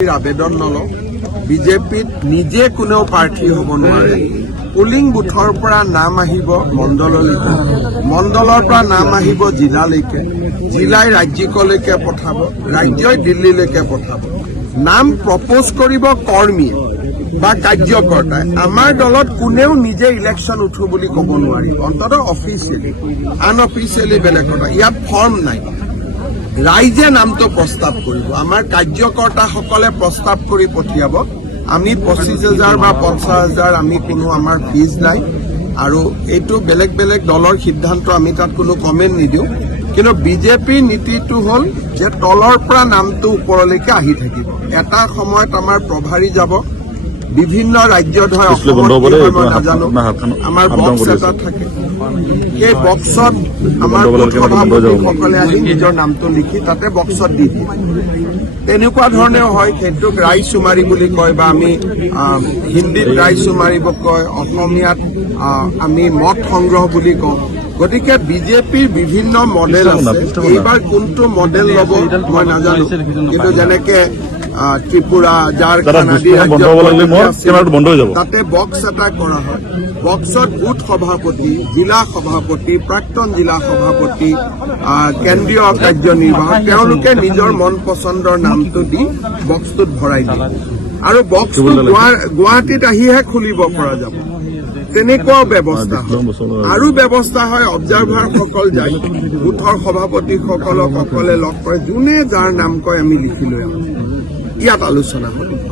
আবেদন নলওঁ বিজেপিত নিজে কোনেও প্ৰাৰ্থী হ'ব নোৱাৰে পুলিং বুথৰ পৰা নাম আহিব মণ্ডললৈকে মণ্ডলৰ পৰা নাম আহিব জিলালৈকে জিলাই ৰাজ্যিকলৈকে পঠাব ৰাজ্যই দিল্লীলৈকে পঠাব নাম প্ৰপ'জ কৰিব কৰ্মী বা কাৰ্যকৰ্তাই আমাৰ দলত কোনেও নিজে ইলেকশ্যন উঠো বুলি ক'ব নোৱাৰিব অন্ততঃ অফিচিয়েলি আনঅফিচিয়েলি বেলেগ কথা ইয়াত ফৰ্ম নাই ৰাইজে নামটো প্ৰস্তাৱ কৰিব আমাৰ কাৰ্যকৰ্তাসকলে প্ৰস্তাৱ কৰি পঠিয়াব আমি 25,000 বা 50,000 আমি কোনো আমাৰ ফিজ নাই আৰু এইটো বেলেগ বেলেগ দলৰ সিদ্ধান্ত আমি তাত কোনো কমেণ্ট নিদিওঁ কিন্তু বিজেপিৰ নীতিটো হ'ল যে তলৰ পৰা নামটো ওপৰলৈকে আহি থাকিব এটা সময়ত আমাৰ প্ৰভাৰী যাব বিভিন্ন ৰাজ্যত হয় অসমত নাজানো আমাৰ বক্স এটা থাকে সেই বক্সত আমাৰ সভাপতিসকলে আহি নিজৰ নামটো লিখি তাতে বক্সত দি দিয়ে তেনেকুৱা ধৰণেও হয় সেইটোক ৰাইচুমাৰি বুলি কয় বা আমি হিন্দীত ৰাইচুমাৰিব কয় অসমীয়াত আমি মত সংগ্ৰহ বুলি কওঁ গতিকে বিজেপিৰ বিভিন্ন মডেল আছে এইবাৰ কোনটো মডেল ল'ব মই নাজানো কিন্তু যেনেকে ত্ৰিপুৰা ঝাৰখণ্ড আদি তাতে বক্স এটা কৰা হয় বক্সত বুথ সভাপতি জিলা সভাপতি প্ৰাক্তন জিলা সভাপতি কেন্দ্ৰীয় কাৰ্যনিৰ্বাহক তেওঁলোকে নিজৰ মন পচন্দৰ নামটো দি বক্সটোত ভৰাই দিয়ে আৰু বক্সটো গুৱাহাটীত আহিহে খুলিব পৰা যাব তেনেকুৱাও ব্যৱস্থা হয় আৰু ব্যৱস্থা হয় অবজাৰভাৰসকল যায় বুথৰ সভাপতিসকলক অকলে লগ কৰে যোনে যাৰ নাম কয় আমি লিখি লৈ আহোঁ ইয়াত আলোচনা হয়